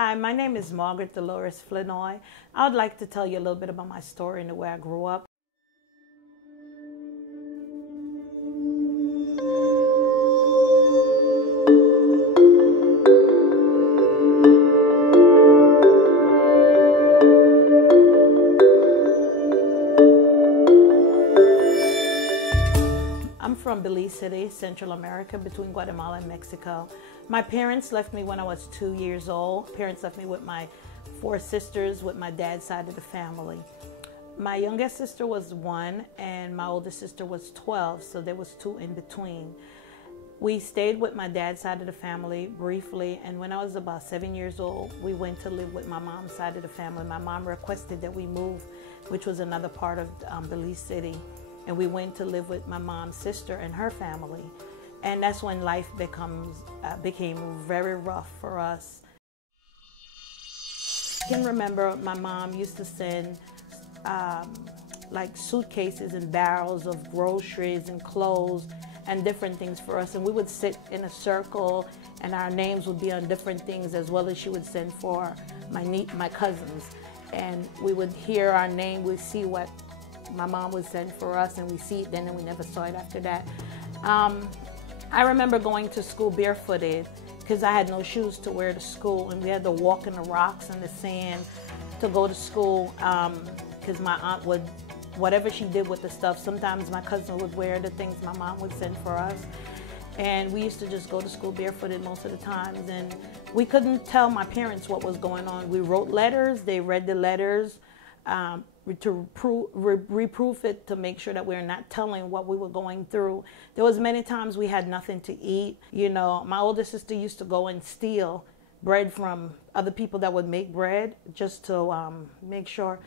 Hi, my name is Margaret Flournoy. I would like to tell you a little bit about my story and the way I grew up. I'm from Belize City, Central America, between Guatemala and Mexico. My parents left me when I was 2 years old. Parents left me with my 4 sisters with my dad's side of the family. My youngest sister was 1 and my oldest sister was 12, so there was 2 in between. We stayed with my dad's side of the family briefly, and when I was about 7 years old, we went to live with my mom's side of the family. My mom requested that we move, which was another part of Belize City. And we went to live with my mom's sister and her family. And that's when life became very rough for us. I can remember my mom used to send like suitcases and barrels of groceries and clothes and different things for us. And we would sit in a circle and our names would be on different things, as well as she would send for my cousins. And we would hear our name, we'd see what my mom would send for us, and we see it then, and we never saw it after that. I remember going to school barefooted because I had no shoes to wear to school, and we had to walk in the rocks and the sand to go to school because my aunt would, whatever she did with the stuff, sometimes my cousin would wear the things my mom would send for us. And we used to just go to school barefooted most of the times, and we couldn't tell my parents what was going on. We wrote letters, they read the letters, to reproof it to make sure that we're not telling what we were going through. There was many times we had nothing to eat. You know, my older sister used to go and steal bread from other people that would make bread just to make sure.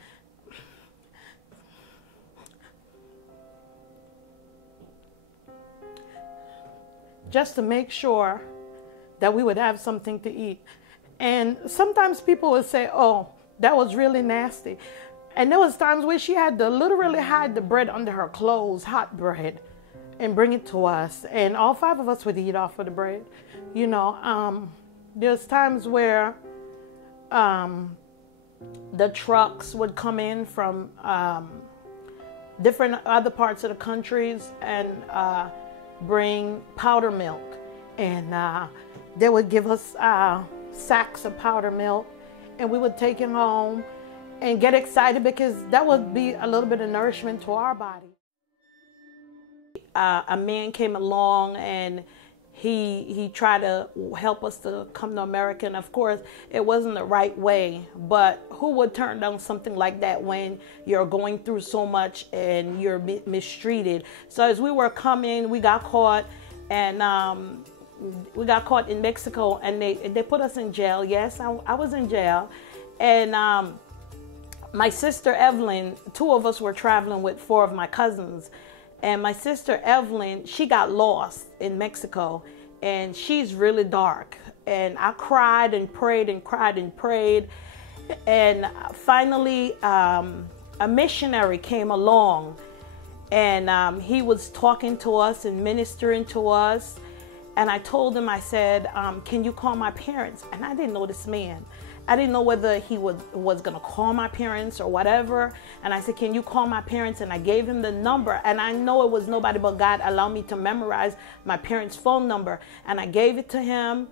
Just to make sure that we would have something to eat. And sometimes people would say, oh, that was really nasty. And there was times where she had to literally hide the bread under her clothes, hot bread, and bring it to us. And all 5 of us would eat off of the bread. You know, there's times where the trucks would come in from different other parts of the countries and bring powder milk. And they would give us sacks of powder milk, and we would take it home and get excited because that would be a little bit of nourishment to our body. A man came along and he tried to help us to come to America, and of course it wasn't the right way, but who would turn down something like that when you're going through so much and you're mistreated? So as we were coming, we got caught, and we got caught in Mexico, and they put us in jail. Yes, I was in jail, and my sister Evelyn, 2 of us were traveling with 4 of my cousins. And my sister Evelyn, she got lost in Mexico, and she's really dark. And I cried and prayed and cried and prayed. And finally, a missionary came along, and he was talking to us and ministering to us. And I told him, I said, can you call my parents? And I didn't know this man. I didn't know whether he was going to call my parents or whatever. And I said, can you call my parents? And I gave him the number. And I know it was nobody but God allowed me to memorize my parents' phone number. And I gave it to him,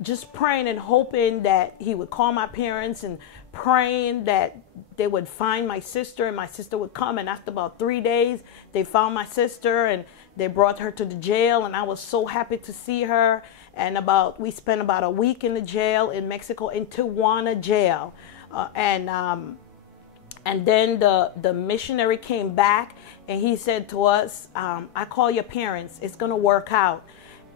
just praying and hoping that he would call my parents, and praying that they would find my sister and my sister would come. And after about 3 days, they found my sister and they brought her to the jail. And I was so happy to see her. And we spent about a week in the jail in Mexico, in Tijuana jail. And then the missionary came back, and he said to us, I call your parents, it's going to work out.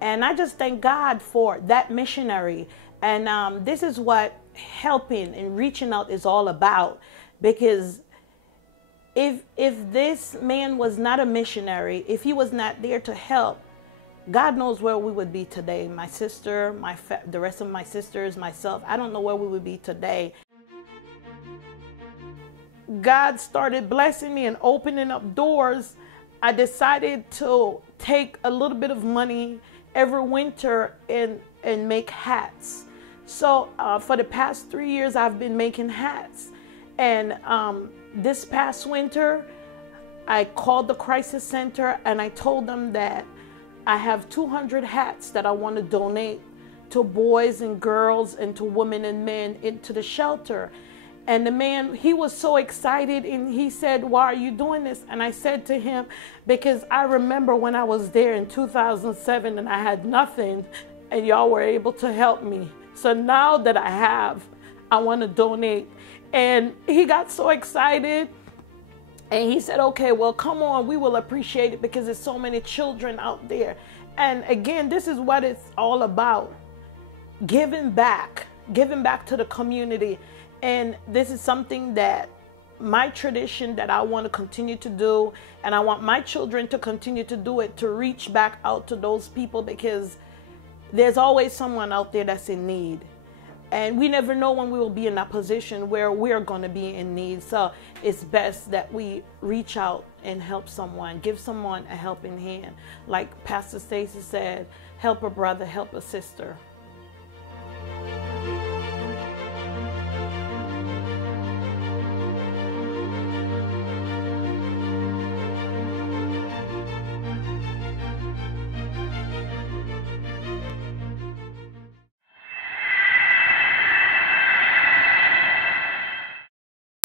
And I just thank God for that missionary. And this is what helping and reaching out is all about. Because if this man was not a missionary, if he was not there to help, God knows where we would be today. My sister, the rest of my sisters, myself, I don't know where we would be today. God started blessing me and opening up doors. I decided to take a little bit of money every winter and make hats. So for the past 3 years, I've been making hats. And this past winter, I called the crisis center and I told them that I have 200 hats that I want to donate to boys and girls and to women and men into the shelter. And the man, he was so excited, and he said, why are you doing this? And I said to him, because I remember when I was there in 2007 and I had nothing, and y'all were able to help me. So now that I have, I want to donate. And he got so excited, and he said, okay, well, come on, we will appreciate it, because there's so many children out there. And again, this is what it's all about. Giving back to the community. And this is something that my tradition that I want to continue to do, and I want my children to continue to do it, to reach back out to those people, because there's always someone out there that's in need. And we never know when we will be in that position where we're going to be in need. So it's best that we reach out and help someone, give someone a helping hand. Like Pastor Stacy said, help a brother, help a sister.